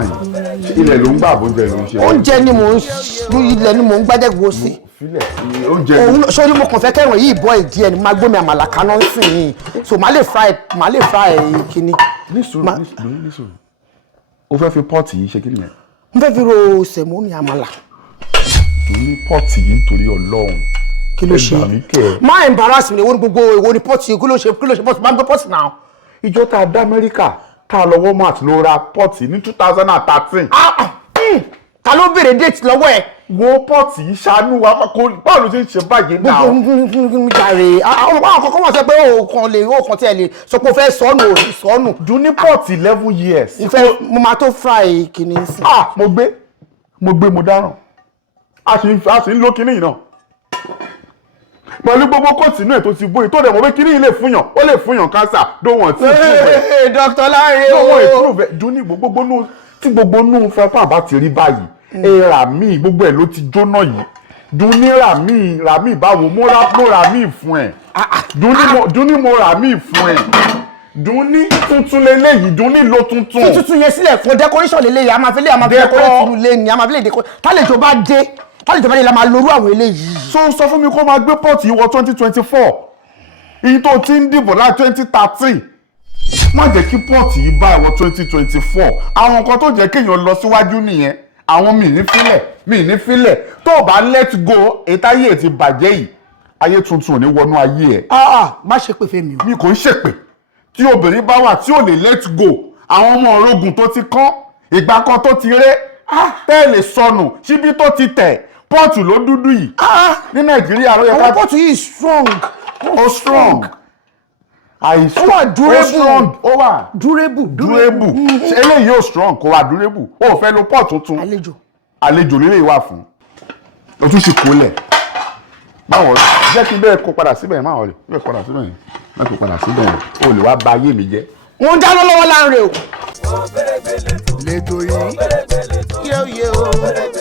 ilẹ̀ ló ń gbà bóúnjẹ ló ń ṣe. oúnjẹ ni mò ń ilẹ̀ ni mò ń gbájẹ́ wo sí. oúnjẹ òun sórí mo kàn fẹ́ kẹ́ràn yìí bọ́ ìdí ẹ̀ ni máa gbómi àmàlà kaná ń sìn yìí so màá lè fry kíní. nísòro o fẹ́ fi pọ́ọ̀tì yìí ṣe kí nìyẹn. n fẹ́ fi ro sẹ̀mó mi àmàlà. tó ní pọ́ọ̀tì yìí nítorí Ọlọ́run. kí ló ṣe má embarrass mi èwo ni gbogbo èwo ni pọ́ọ̀tì kí ló ṣe pọ́ọ̀tì máa ń gbé pọ́ọ̀tì náà. ìjọ tá a dá Amẹ́ríkà tá a lọ Walmart ló ra pọ́ọ̀tì ní 2013. ta ló béèrè déètì lọ́wọ́ ẹ̀. wo pọ́ọ̀tì yìí ṣàánú wa báwo ló ṣe ń ṣe báyìí náà. jàre àwọn kọ̀ọ̀kan wọ́n sọ pé òòkan tí ẹ lè sọ pé o fẹ́ sọnù ò ní sọnù. dùn ní pọ́ọ̀tì 11 years. mo máa tó fry kìíní sí. mo gbé mo dáràn a sì ń lo kìíní yìí náà pẹ̀lú gbogbo kóòtù náà tó ti bóyá tó dẹ̀ mọ̀ pé kìíní yìí lè fúnyàn ó lè fúnyàn kánsà dóhùn tí ìprove. Dr. Láre o. dóhùn ìprove dùn ní gbogbo tí gbogbo nù fẹ́pà bá ti rí báyìí èèrà míì gbogbo ẹ̀ ló ti jóná yìí dùn ní rà míì báwo mo rà míì fún ẹ̀ dùn ní mo rà míì fún ẹ̀ dùn ní tuntun lélẹ́yìí dùn ní lo tuntun. tí tuntun yẹn sílẹ̀ fún decoration lélẹ́yìí a máa fi decorate ìlú lé ní a máa fi lè decorate tálejò bá dé la máa lorú àwọn eléyìí. sọ fún mi kó máa gbé pọ́ọ̀tì yìí wọ 2024 èyí tó ti ń dìbò láti 2013 má jẹ́ kí pọ́ọ̀tì yìí bá ẹ̀wọ̀ 2024 àwọn nǹkan tó jẹ́ kéèyàn lọ síwájú nìyẹn àwọn mi ní fílẹ̀ tó o bá let go ètáyé ti bàjẹ́ yìí ayé tuntun ò ní wọnú ayé ẹ̀. má ṣe pé fẹ́mi o. mi kò ń ṣèpè tí obìnrin bá wà tí ò lè let go àwọn ọmọ orogún tó ti kán ìgbà kan tó ti ré tẹ́lẹ̀ sọnù síbi tó ti tẹ̀ pọ́ọ̀tù ló dúdú yìí ní Nàìjíríà ló yẹ ká. àwọn pọ́ọ̀tù yìí strong. ó strong. ó wà durable. ó wà durable. eléyìí ó strong kò wà durable ó fẹ́ lo pọ́ọ̀tù tuntun. àlejò lílé wà fún o tún ṣe kólẹ̀ báwo jẹ́ kí bẹ́ẹ̀ kó padà síbẹ̀ yẹn máa wọlé bẹ́ẹ̀ padà síbẹ̀ yẹn má kó padà síbẹ̀ yẹn o lè wá bà ayé mi jẹ́. wọ́n dáná lọ́wọ́ láàrin o. Kogberegbe lẹ́tọ̀ yìí yóò yẹ o.